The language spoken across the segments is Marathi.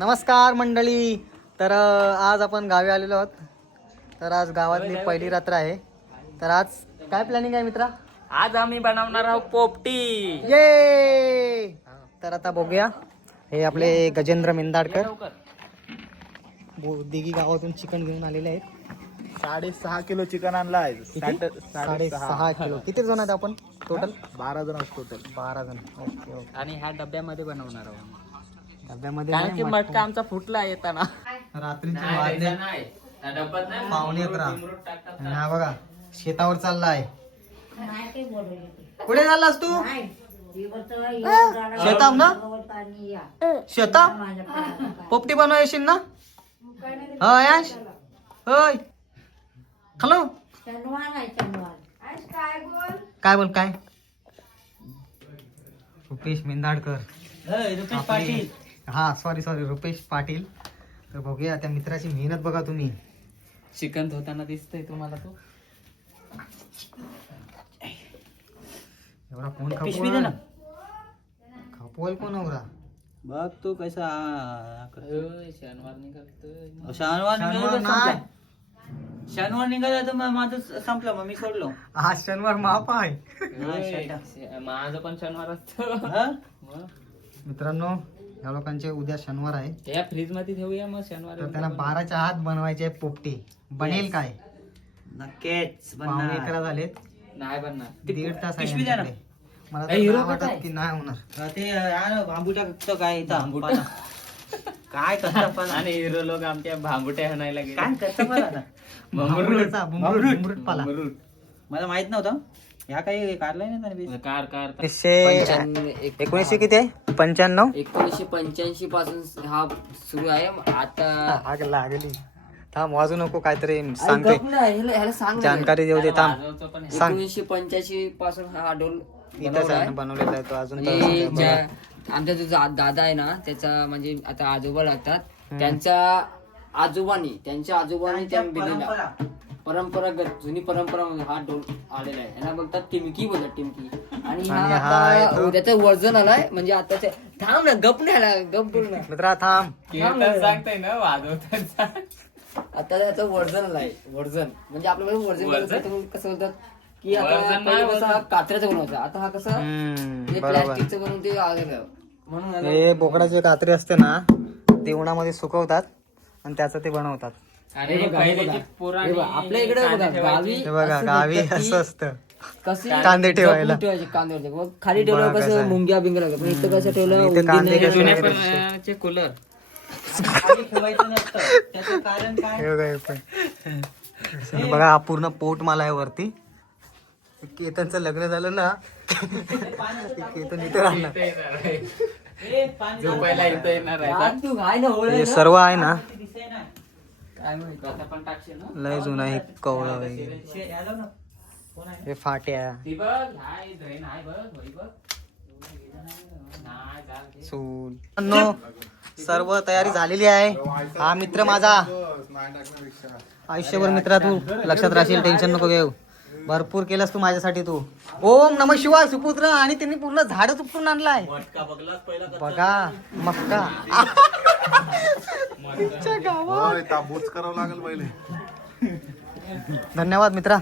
नमस्कार मंडळी. तर आज आपण गावी आलेलो आहोत. तर आज गावातली पहिली रात्र आहे. तर आज काय प्लॅनिंग आहे मित्रा? आज आम्ही बनवणार आहोत पोपटी. ये! तर आता बघूया. हे आपले गजेंद्र मिंदाडकर. दिघी गावातून चिकन घेऊन आलेले आहेत. साडेसहा किलो चिकन आणला आहे. किती? साडे सहा किलो. किती जण आहेत आपण? टोटल बारा जण असतो तर बारा जण. Okay okay. आणि ह्या डब्यामध्ये बनवणार आहोत. डब्यामध्ये कारण की नाही, मटका आमचा फुटला येताना. रात्रीचे वाजले पावणे अकरा आणि हा बघा. शेतावर चाललाय. कुठे चाललास तू? शेताव ना? शेताव पोपटी बनवा येशील ना? हा यश. होय. हॅलो काय बोल? काय रुपेश मेंदाडकर. आपले- हा सॉरी सॉरी रुपेश पाटील. तर बघूया त्या मित्राची मेहनत बघा तुम्ही. चिकन धुताना दिसतंय तुम्हाला तो. एवढा कोण पिशवी दे ना. खपवल कोण एवढा? बघ तू कसा ओय, शनिवार निघालतोय. शनिवार शनिवार नाही. शनिवार निघाला तर मग माझं संपलं मग मी सोडलो. आज शनिवार माप आहे. श- माझं पण शनिवार असतो. हा? मग? मित्रांनो या लोकांचे उद्या शनिवार आहे. त्या फ्रीजमध्ये ठेवूया मग शनिवार तर त्यांना बाराच्या आत बनवायचे आहे पोपटी. बनेल काय? नक्कीच बनणार. अकरा झालेत. नाही बनणार. दीड तास आहे पिशवी द्या ना. यांच्याकडे. मला तर ए, हिरो नाही का वाटत काय? की नाही होणार. ते आ, बांबू टाकतो काय इथं. काय कसं पण? आणि हिरो लोक आमच्या भांबुट्या हाणायला काय गेले कसं पण आता? बुमरूड, बुमरूड पाला. मला माहीत नव्हतं. ह्या काही काढलाय ना त्याने बी. कार कार एकोणीसशे किती आहे? पंच्याण्णव? एकोणीसशे पंच्याऐंशी पासून हा सुरू आहे. आता आग लागली. थांब वाजू नको काहीतरी सांगते. गप ना, ह्याला ह्याला सांग ना. जानकारी देऊ दे थांब. हे. सांग. एकोणीसशे पंच्याऐंशी पासून हा डोल इथंच बनवला आहे आहे. ना, बनवलेला आहे तो अजून तर. ज्या. आमचा जो जा- दादा आहे ना त्याचा म्हणजे आता आजोबा लागतात त्यांच्या आजोबानी त्यांच्या आजोबानी त्या दिलेला. परंपरागत जुनी परंपरा म्हणून हा डोल आलेला आहे. यांना बोलतात टिमकी बोलतात टिमकी. आणि हा आणि हा आता तो- त्याचं वजन आलाय म्हणजे आताच्या थांब ना गप नाही आला गप बोल ना. मित्रा थांब. कीर्तन सांगताय ना वाजवतात सांग. आता त्याचं वर्जन आलाय. वर्जन म्हणजे आपल्याकडे वर्जन वर्जन? कसं बोलतात की आता वर्जन पहिले कसं वर्जन. कात्र्याचं बनवायचं आता हा कसं हम्म, बरोबर. प्लास्टिकचं बनवून ते आलेलं. म्हणून याला- हे बोकडाचे कात्री असते ना ते उन्हामध्ये सुकवतात आणि त्याचं ते बनवतात. हे बघा, हे बघा. हे बघा, आपल्या इकडे बघा कांदे ठेवायची. गावी हे बघा असं गावी भेटतं की असं असतं. कसे कांदे ठेवायला. जपून ठेवायचे मग खाली ठेवलं बघा कसं. मुंग्या बिंग्या लागतात. पण इथं कसं ठेवलं? आणि इथे उंदीर कांदे नाही कसे जुन्या लागत. कूलर खाली ठेवायचं नसतं. त्याचं कारण काय? हे बघा हे पण. बघा हा पूर्ण पोट मला आहे वरती. केतनचं लग्न झालं ना. केतन इथे राहणार. पाणी इथं येणार आहे. यार, तू घाय ना होळ हे सर्व आहे ना. लय जुना हे कवळा वगैरे. आहे? हे फाट्या. सर्व तयारी झालेली आहे. हा मित्र माझा. आयुष्यभर मित्रा तू लक्षात राहशील टेन्शन नको घेऊ. भरपूर केलंस तू माझ्यासाठी तू. ओम नम शिवाय सुपुत्र. आणि त्यांनी पूर्ण झाड उपटून आणलाय. बघा मक्का तुमच्या गावात. करावं लागेल पहिले. धन्यवाद मित्रा.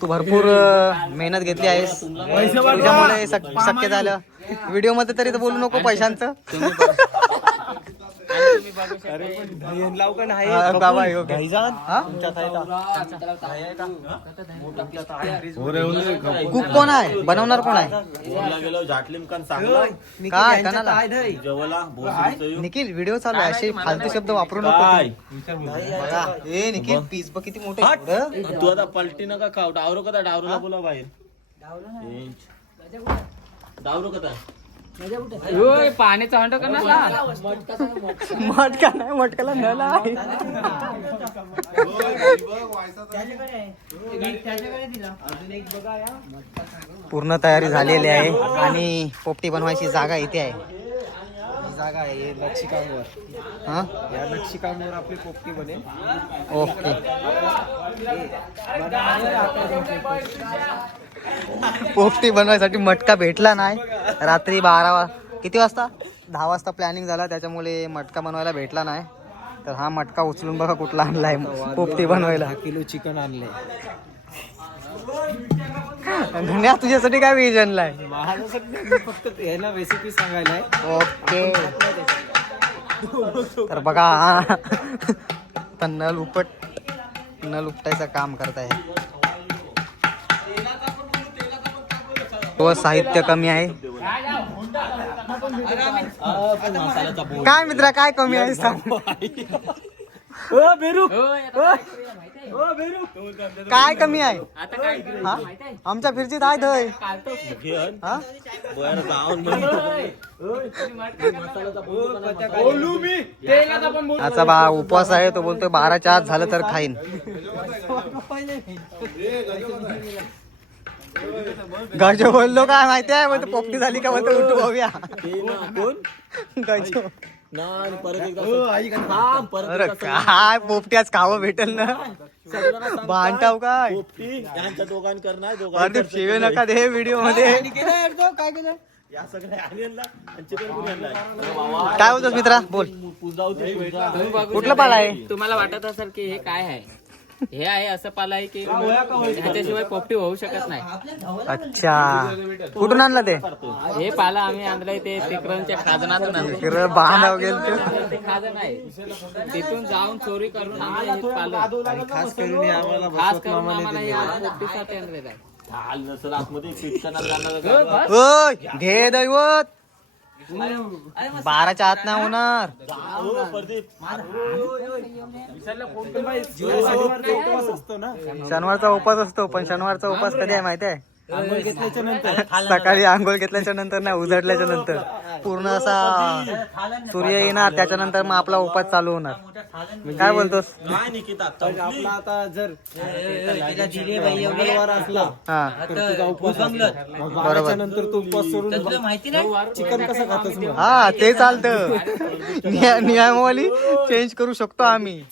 तू भरपूर अं, मेहनत घेतली आहेस. तुझ्यामुळे हे शक्य झालं. व्हिडिओमध्ये तरी तर बोलू नको पैशांचं? कुक कोण आहे? बनवणार कोण आहे? काय? निखिल व्हिडिओ चालू आहे. असे फालतू शब्द वापरू नको ए निखिल पीस बघ किती मोठे? तू आता पलटी नका खाऊ. डावरो कदा डावरोला बोला बाहेर? डावरो कदा पाण्याचा हंड कर ना मटका नाही मटकाला नला आहे. पूर्ण तयारी झालेली आहे आणि पोपटी बनवायची जागा इथे आहे. ही जागा आहे हे नक्षीकामवर हा? या नक्षीकामावर आपली पोपटी बनेल ओके. पोपटी बनवायसाठी मटका भेटला नाही. रात्री बारा वा किती वाजता? दहा वाजता प्लॅनिंग झाला त्याच्यामुळे मटका बनवायला भेटला नाही. तर हा मटका उचलून बघा कुठला आणलाय पोपटी बनवायला. किलो चिकन आणले धन्या तुझ्यासाठी काय विजनलाय माझ्यासाठी मी फक्त याला रेसिपी सांगायला आहे. ओके. तर बघा हा तर नल उपट नल उपटायचं काम करत आहे. व साहित्य कमी आहे. काय मित्रा काय कमी आहे सांग. काय कमी आहे? आता काय हा? आमच्या फिरजीत आहे हा? जाऊन आता बा उपवास आहे तो बोलतोय बाराच्या आत झालं तर खाईन. गजो बोललो काय माहिती आहे? म्हणतो पोपटी झाली का म्हणतो उठू भाऊया गजो. नाही परत एकदा थांब, परत अरे काय पोपटी आज खावं भेटेल ना? सगळ्यांना भांडताव काय? पोपटी यांच्या दोघांकर नाही शिवे नका दे व्हिडिओमध्ये या सगळ्या आलेला आणि चिकन कुणी आणलाय. काय बोलतोस मित्रा? बोल. कुठलं पाला आहे? तुम्हाला वाटत असेल की हे काय आहे? हे आहे असं पाला आहे की ह्याच्याशिवाय पोपटी होऊ शकत नाही. अच्छा. कुठून आणलं ते? हे पाला आम्ही आणलंय ते तिकडच्या खाजनातून आणलंय. इकडं बांधाव गेलो ते. खाजन आहे. तिथून जाऊन चोरी करून आणलं हे पालं. खास करून हे आम्हाला खास करून आम्हाला. या पोपटीसाठी आणलेलं आहे. हो. ओय घे दैवत. बाराच्या आत नाही होणार. शनिवारचा उपवास असतो उपास असतो पण शनिवारचा उपास कधी आहे माहिती आहे? सकाळी आंघोळ घेतल्याच्या नंतर. नाही उजाडल्याच्या नंतर. पूर्ण असा सूर्य येणार त्याच्यानंतर मग आपला उपास चालू होणार. काय बोलतोस? आपला आता जर मंगळवार असला. हा. तर तुझा उपवास बाराच्या नंतर तू उपवास तुला सोडून माहिती नाही? चिकन कसं खातोस मग? हा ते चालतं. निय- नियमावली चेंज करू शकतो आम्ही.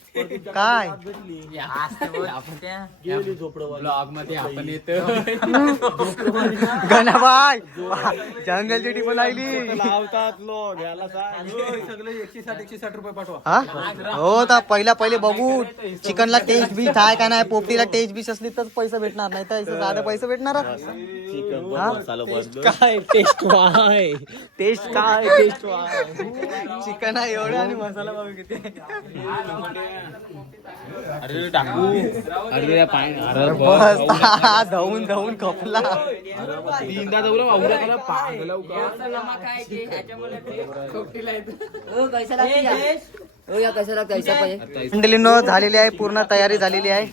काय? ब्लॉगमध्ये आपण येतो. गणाबाई! जंगलची टिप लागली लावतात लोक याला सांग. सगळे एकशे साठ एकशे साठ रुपये पाठवा. हा? हो तर पहिला पहिले बघू. चिकनला टेस्ट बीस आहे का नाही? पोपटीला टेस्ट बीस असली तर पैसे भेटणार नाही. तर साधे पैसे भेटणार? चिकन हा? मसाला बनतो काय टेस्ट वाय? टेस्ट काय टेस्ट वाय? चिकन आहे एवढं आणि मसाला बघू किती. अरे टाकू अरे पाय हा, धावून धावून खपला. ओ कैसा लागते मंडलीनो झालेली आहे पूर्ण तयारी झालेली आहे.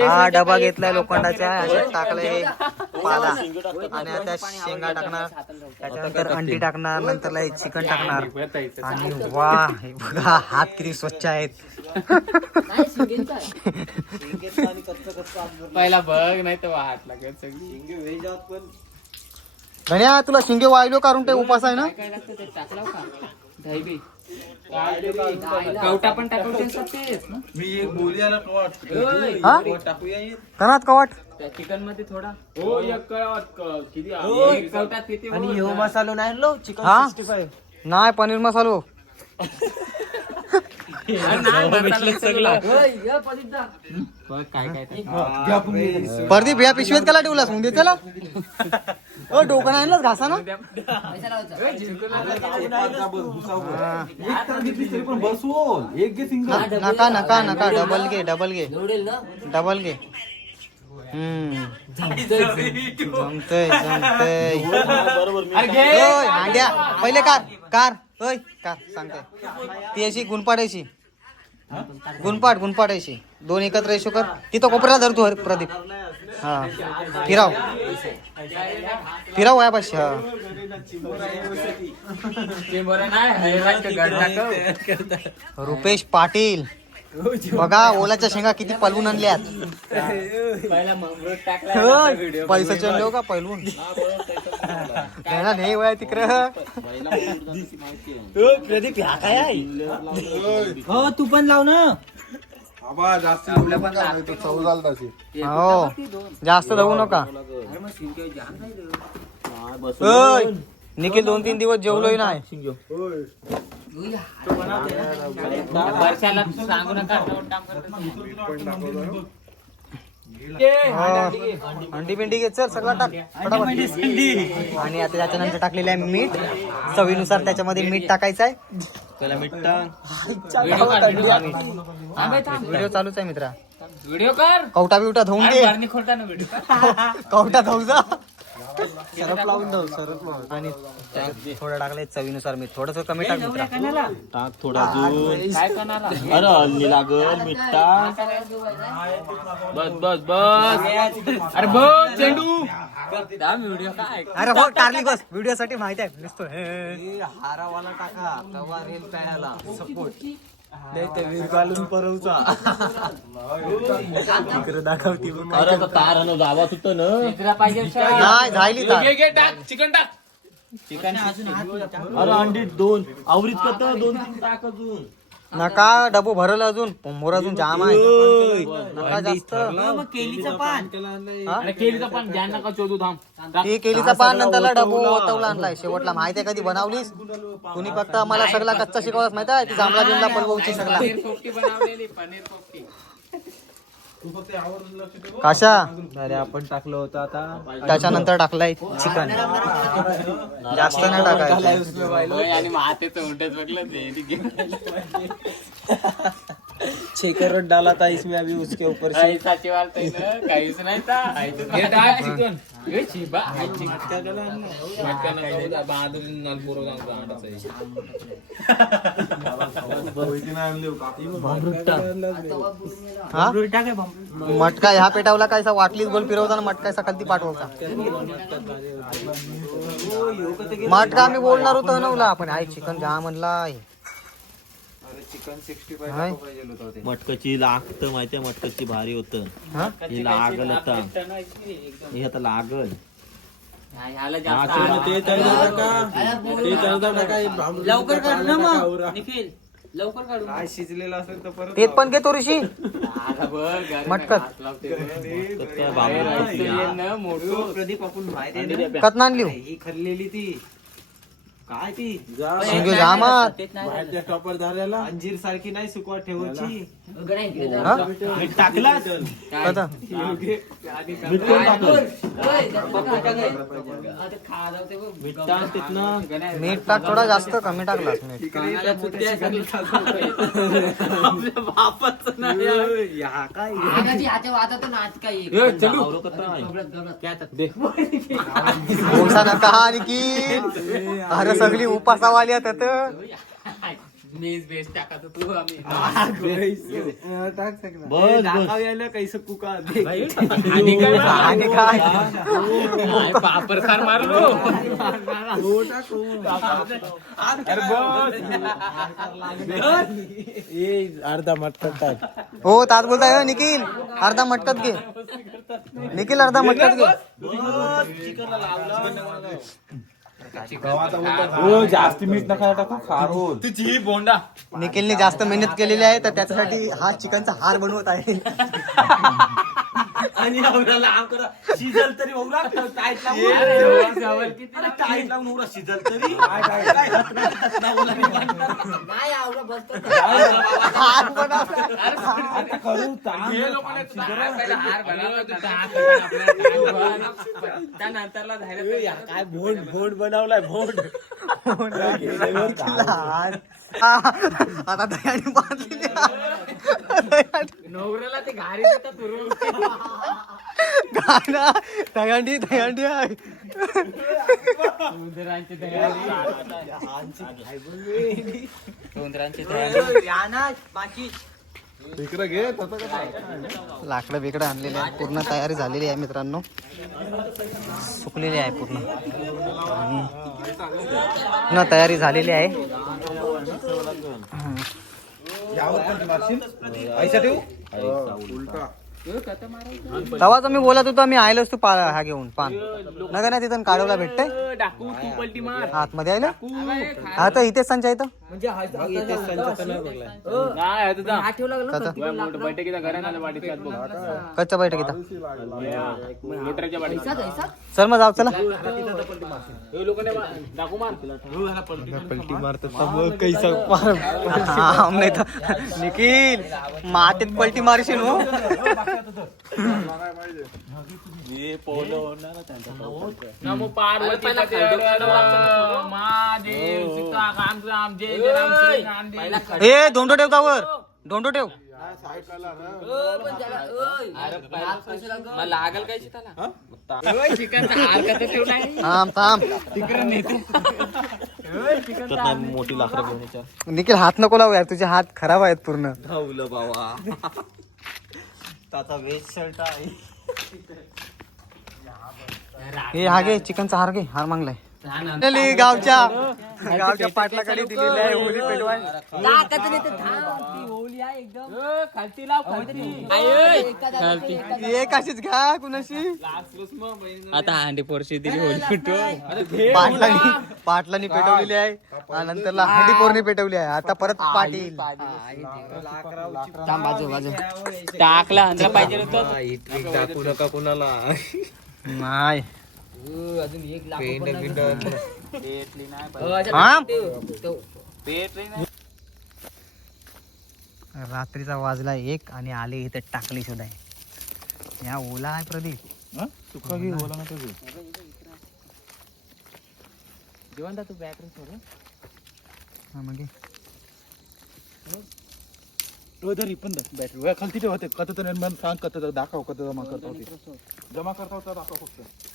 हा डबा घेतलाय लोखंडाचा अशात टाकलंय पाला. आणि आता शेंगा टाकणार त्याच्यानंतर अंडी टाकणार नंतर चिकन टाकणार. आणि वा हे बघा हात किती स्वच्छ आहेत. पहिला बघ नाही तर हात लागेल धन्या तुला शिंगे वायलो काढून ते उपास आहे ना? काय लागतं ते टाकलं का? दही बी. कवटा पण टाकवते तेच ना? मी एक बोली आला ओय, हा? टाकूया कनात कवाट? त्या चिकनमध्ये थोडा. हो एक किती एक कवटात किती आणि हो? मसालो नाही आणलो चिकन हा? सिक्स्टी फाईव्ह नाही पनीर मसालो. काय काय. प्रदीप या पिशवीत कला ठेवलास मग त्याला ओ डोकं नाही आणलंस घासा ना. नका नका नका डबल घे डबल घे. ना डबल घे जमतय जमतय. हांड्या. पहिले कार कार. ओय कार सांगते ती अशी गुणपाडायची गुणपाट गुणपाडायची दोन एकत्र रेशो कर. तिथं कोपऱ्याला धरतो प्रदीप. हा फिराव. फिराव यापाशी हा. रुपेश पाटील. बघा ओलाच्या शेंगा किती पलवून आणल्यात. पहिला मंगळूर पैसा का पलवून? ना नाही वया तिकडे. प्रदीप ह्या काय हो तू पण लाव ना. हो. जास्त जाऊ नका. नाही बस ओय निखिल दोन तीन दिवस जेवलोय नाही वर्षाला सांगू नका अर्धवट काम करतो. अंडी बिंडी घे चल सगळं टाक. फटाफट. आणि आता त्याच्यानंतर टाकलेलं आहे मीठ. चवीनुसार त्याच्यामध्ये मीठ टाकायचं आहे. त्याला मीठ टाक. व्हिडिओ चालूच आहे मित्रा. व्हिडिओ कर. कवटा बिवटा धुवून खोलता ना व्हिडिओ. कवटा धुवू जा. सरप लावून जाऊ सरप आणि थोडं टाकलंय चवीनुसार मीठ. थोडस कमी टाक मित्रा. टाक थोडा अजून. काय करणार? अरे हल्ली लागल मीठ टाक बस बस बस. अरे बस चेंडू. थांब, व्हिडिओ काय अरे हो टारली बस. व्हिडिओ साठी माहिती आहे नुसतं हे. हारावाला टाका तवा रेल तळ्याला सपोर्ट नाही ते वीर घालून परवचा इकडे दाखवती. अरे तार आणू आवाज होतो ना. नाही झाली तार. टाक चिकन टाक. चिकन अरे अंडी दोन. आवरीत करत दोन तीन टाक अजून. नका डबू भरल अजून. मोर अजून जाम आहे. नका जास्त. केलीचं पान. अरे केलीचं पण ध्यान नका शोधू थांब. ती केलीचा पान नंतरला डबू ओतवला आणलाय शेवटला. माहिती आहे कधी बनवलीस? कुणी फक्त मला सगळा कच्चा शिकवलास माहिती आहे? ती जांभळा बिमला पलवची सगळा पनीर कोफ्ती बनवलेली पनीर कोफ्ती काशा? अरे आपण टाकलं होतं आता. त्याच्यानंतर टाकलाय चिकन. जास्त नाही टाकायचं. आणि मातेचं उलटच बघलं ते. आहे. शेकर डाला था इसमें अभी उसके ऊपर से ना काहीच नाही ता. हे टाक चिकन हे चिबा हाय चिकन हा? मटका ह्या पेटावला कायसा वाटलीच गोल फिरवताना मटका सकाळी पाठवता मटका आम्ही बोलणार होतो नवला आपण आई चिकन जा म्हणला चिकन सिक्स्टी हाय. मटकाची लागत माहितीये मटकाची भारी होत. हा? हे लागल आता. हे आता लागल. ह्याला हा, ते तळदा टाका ते तळदा टाका हे भांबरूट लवकर काढू ना मग. निखिल लवकर काढू काय शिजलेलं असेल तर परत तेच पण घे थोडीशी आला बघ, घरी मटकत. हात लावते ना, मोठं. प्रदीप आपण माहिती आहे ना. कतना आणली हो? ही खरलेली ती. काय ती? जामात बाहेरच्या टॉपर झालेला अंजीर सारखी नाही सुकवा ठेवायची मीठ टाकलं टाक थोडा जास्त कमी टाकलास मीठ. नका आणखी. अरे सगळी उपासावाली आहेत मीच बेस्ट टाका तर तू आम्ही. टाक सगळं. बस बस. दाखव यायला कैसं कुका आणि काय बा? आणि काय? काय पापर खार मारलो. हो टाक हो. अरे बस. ए अर्धा मटका टाक. हो तास बोलताय हो, निखिल. अर्धा मटकत घे. निखिल अर्धा मटकत घे. हो जास्त मीठ नका टाकू तुझी बोंडा. निखिलने जास्त मेहनत केलेली आहे तर त्याच्यासाठी हा चिकनचा हार बनवत आहे. आणि आवराला आम करा. शिजल तरी टाईट लावून. किती टाईट शिजल तरी. काय नाही बनवला करू ताण. हे लोकांना पहिला हार बनवला होता, हाताला आपल्याला काय बनवलं. त्या नंतरला झालं काय भोंड भोंड बनवलाय भोंड हार. हा, आता दह्याने बांधलेली आहे. नवऱ्याला ते घारी गाणं दहीहंडी दहीहंडी आहे. लाकडं बिकडं आणलेले आहे पूर्ण तयारी झालेली आहे मित्रांनो. सुकलेली आहे पूर्ण. आणि पूर्ण तयारी झालेली आहे. तेव्हाच मी बोलत होतो मी आयलोच तू पा हा घेऊन पान. नका नाही तिथं काढवला भेटतंय. डाकू तू पलटी मार. आतमध्ये खा. हा तर इथेच संजय इथं. म्हणजे हा- हा- नाही हा. बैठकीचा वाटीत बघ. चल मग जाऊ चला. पलटी मारतात. मग कैसा पार हा, नाही तर निखिल मातीत पलटी मारशील हो. नमो पार्वती महादेव सीता राम राम जय. ए धोंडो ठेव त्यावर धोंडो ठेव. ग? लागल काय थांब थांब. मोठी लाकडं घेऊन याच्या निखिल हात नको लावू यार. तुझे हात खराब आहेत पूर्ण. धावलं बाबा त्याचा वेस्ट शर्ट आहे हे हा घे चिकनचा हार घे. हार मागलाय. गावच्या. गावच्या पाटलाकडे दिलेली आहे होली पेटवाय. आहे एकदम. खालती लाव खालती. एका अशीच घ्या कुणाशी? आता हांडी पोरशी दिली होली कुठं पाटलानी पाटलानी पेटवलेली आहे. आणि नंतरला हंडी पोरणी पेटवली आहे. आता परत पाटील. थांब, बाजू बाजू टाकला पाहिजे टाकू नका कुणाला. नाही. अजून एक लाख पण नाही. अ, अच्छा, थांब. तो- रात्रीचा वाजला एक आणि आले इथे टाकली सुद्धा. आहे या ओला आहे प्रदीप. जेवण तू बॅटरी सोड हा, मग घे. बॅटरी खालती ठेवते कत तर निर्माण सांग कत दाखव कत जमा करता होते जमा करता होता दाखव फक्त.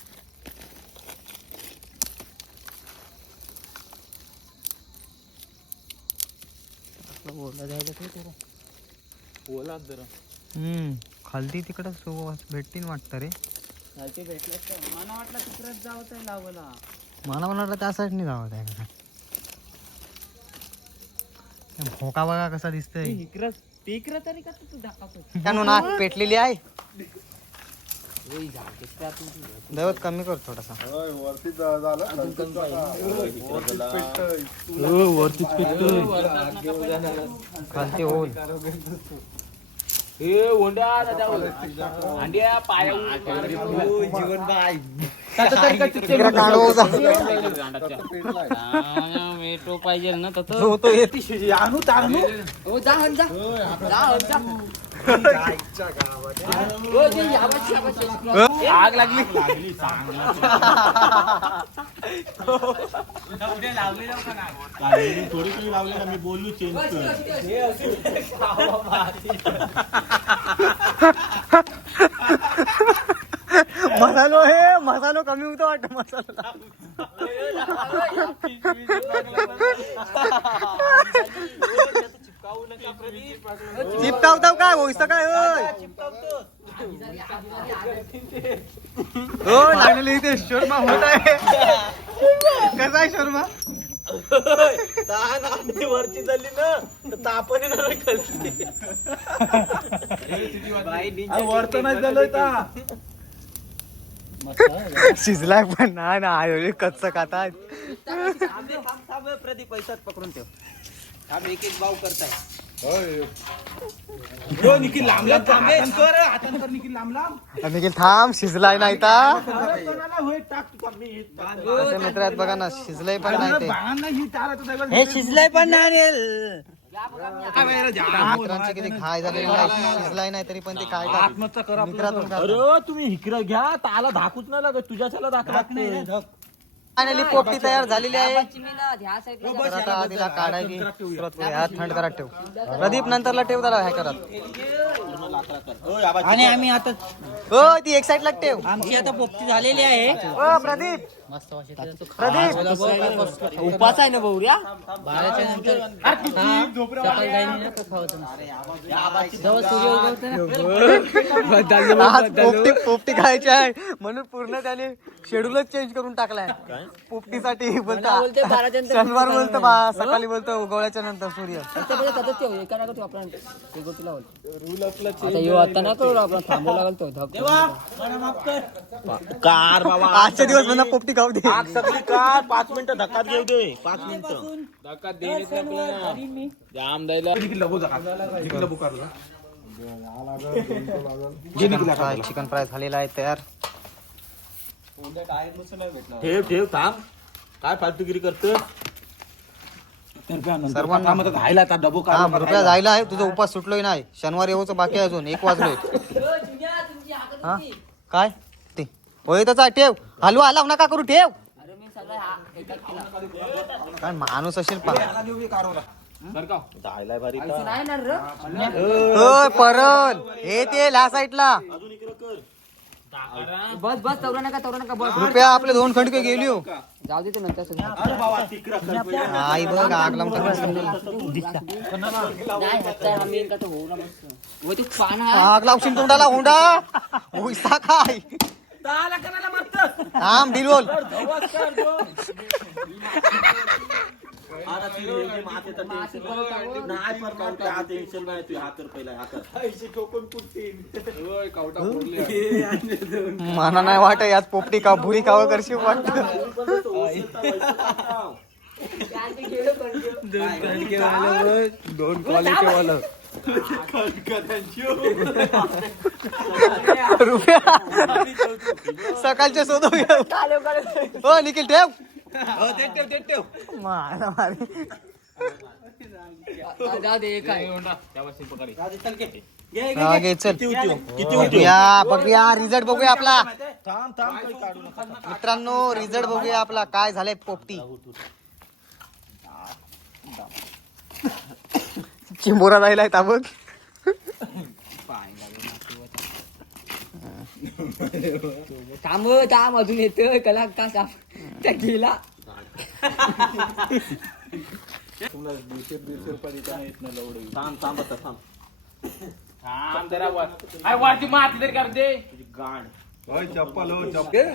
ओला जरा. हम्म खालती तिकडं सुवास भेटतील वाटतं रे. खालती भेटलं तर मला वाटलं तिकडच जावं तर लावला मला मला वाटलं त्या साईडनी जावं आहे का भोका बघा कसा दिसतोय. इकडं तिकडं तरी का तू दाखवतो पेटलेली आहे. दैवत कमी कर थोडासा. खालती होल ए ओंडा दादा अंड्या पाया जीवन बाय. मेट्रो पाहिजे ना तर जो. तो येते. आणू तारणू हो, जा हन जा. जा हन जा. हो, जे यावंच, यावंच. आग लागली. थोडी तुम्ही लावली ना मी बोललो चेंज कर मसालो हे मसालो कमी होतो वाटत मसाला. चिपटावताव काय होईस काय होय? हो लागलेली इथे शर्मा होत आहे. कसा आहे शर्मा? वरची झाली ना तर तापण येणार आहे खालती. वरत नाही झालं का? शिजलाय पण ना ना आयोले कच्च खातात प्रदीप पैसात पकडून ठेव. थांब एक एक भाव करताय. हो निखिल लांब लांब हातान कर हातान कर निखिल लांब लांब. निखिल थांब शिजलाय नाही तर मित्र आहेत बघा ना शिजलंय पण नाही ते. हे शिजलंय पण नाही मित्रांची किती घाय झालेली नाही शिजलाय नाही तरी पण ते काय आत्महत्या करा मित्रातून करतात. अरे तुम्ही इकडं घ्या ताला धाकूच नाही लागत तुझ्याच्याला दाखवत नाही फायनली पोपटी तयार झालेली आहे चिमीला ह्या साईडला जा. तर आता आधीला काढायची सुरुवात करूया. थंड करत ठेव प्रदीप नंतरला ठेव त्याला ह्या करत आणि आम्ही आता हो ती एक साइडला ठेव आमची आता पोपटी झालेली आहे हो प्रदीप प्रदीप उपास आहे? ना आज पोपटी पोपटी खायची आहे. म्हणून पूर्ण त्याने शेड्यूलच चेंज करून टाकलाय. पोपटीसाठी बोलता. बोलते बाराच्या नंतर शनिवार बोलतो बा सकाळी बोलतो उगवल्याच्या नंतर सूर्य. सतत एका गोटीला बोल. आता ना करू आपण थांबू लागल. तो धप कार बाबा. आजच्या दिवस मला पोपटी खाऊ दे. आग सगळी कार पाच मिनिटं धक्कात घेऊ दे. पाच मिनिटं. जाम द्यायला चिकन फ्राय चिकन फ्राय झालेला आहे तयार. ठेव ठेव थांब. काय फालतूगिरी करतो सर्वांना राहिला आता डबो हा रुपया जायला आहे तुझा उपास सुटलोय नाही. शनिवार येऊचं बाकी आहे अजून एक वाजलोय. हा? काय? होय ठेव. हलवा हलव नका करू ठेव. अरे मी सगळं एकाच केला. काय माणूस असेल पा जायला भारी का? पैसे नाही ना रे. होय परल हे ते ला साईडला. अजून इकडे कर. बस बस तवरा नका तवरा नका. बस. रुपया आपले दोन खंडके गेली हो. जाऊ दे ते नंतर सगळं. आई बघ आग लावून टाकली. नाही हातचा हा मेन का तो आता हे tension नाही पण काय ते हा टेन्शन नाही तू हा? कर पहिला हा कर मला नाही वाटत यात पोपटी का भुरी कावं करशील वाटत. दोन क्वालिटी वाला. रुपया सकाळच्या शोधू हो निखिल ठेव. मारी. हा, घे, चल. किती होती किती होती बघूया बघूया रिझल्ट बघूया आपला. मित्रांनो रिझल्ट बघूया आपला. काय झालंय पोपटी? चिंबोरा राहिलाय ता बघ. थांब थांब अजून येतोय. कला का साप त्या गेला. थांब थांब आता थांब. थांब जरा माती तरी कर दे. तुझी गाड. होय चप्पल हो चप्पल.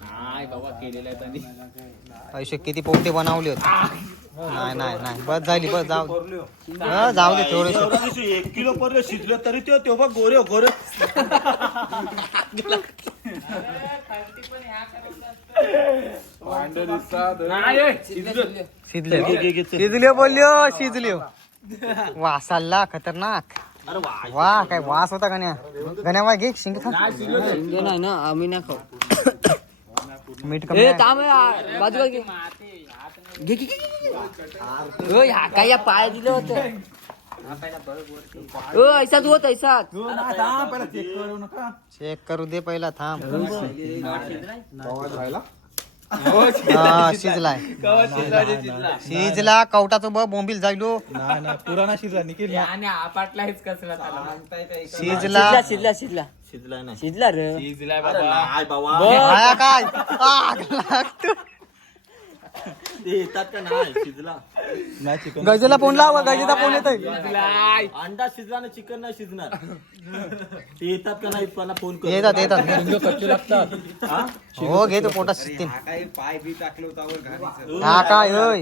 नाही बाबा केलेलं आहे त्यांनी. पैसे किती पोपटे बनवले होते नाही नाही नाही. बस झाली बस जाऊ. हा, जाऊ दे थोडस. एक किलो पर्यंत शिजलं तरी ते तेव्हा गोरे गोरे. शिजले. शिजले शिजले. वासाला खतरनाक. अरे वा काय वास होता गण्या गण्या वा घे शिंग खा. शिंगे नाही ना आम्ही नाही खाऊ. मीठ कमी आहे. बाजूला घे. घे घे, घे, हा काय या पाय दिलं होतं? ओ ऐसाच होत ऐसाच चेक करू दे पहिला थांब. हा शिजलाय. शिजला कवटाचं बघ बोंबील जायलो नाही नाही पुराणा शिजला निखिल. आणि आपाटला हेच कसला त्याला शिजला शिजला शिजला. शिजला शिजला रे. आया काय लागतो. ते येतात का नाही? शिजला. नाही चिकन गजेला फोन लाव गजेचा फोन शिजलाय अंडा शिजला ना चिकन नाही शिजणार. ते येतात का नाही? मला फोन कर येतात येतात. हो? घे तू पोटात शिजतील. हा काय होय.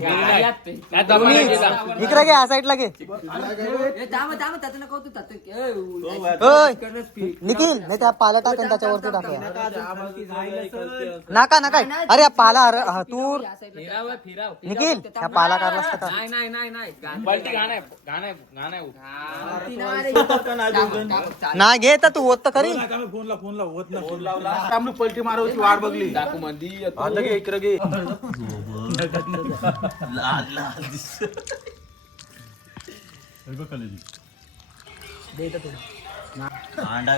इकडे घे हा साईडला घे. तू त्याचं ए, होय. निखिल नाही त्या पाला टाक आणि त्याच्यावरती टाकूया नका नका अरे हा पाला हर- हा, तूर फिराव फिराव. निखिल त्या पाला काढलास का नाही नाही नाही नाही. पलटी गाणं आहे गाणं आहे गाणं आहे. ती नाही नाही? नाही घे तर तू होत तर खरी. फोनला फोनला होत ना फोन लावला. आम्ही पलटी मारवची वाट बघली. दाखव मंदी आता घे इकडे घे. लाल लाल दिस अंडा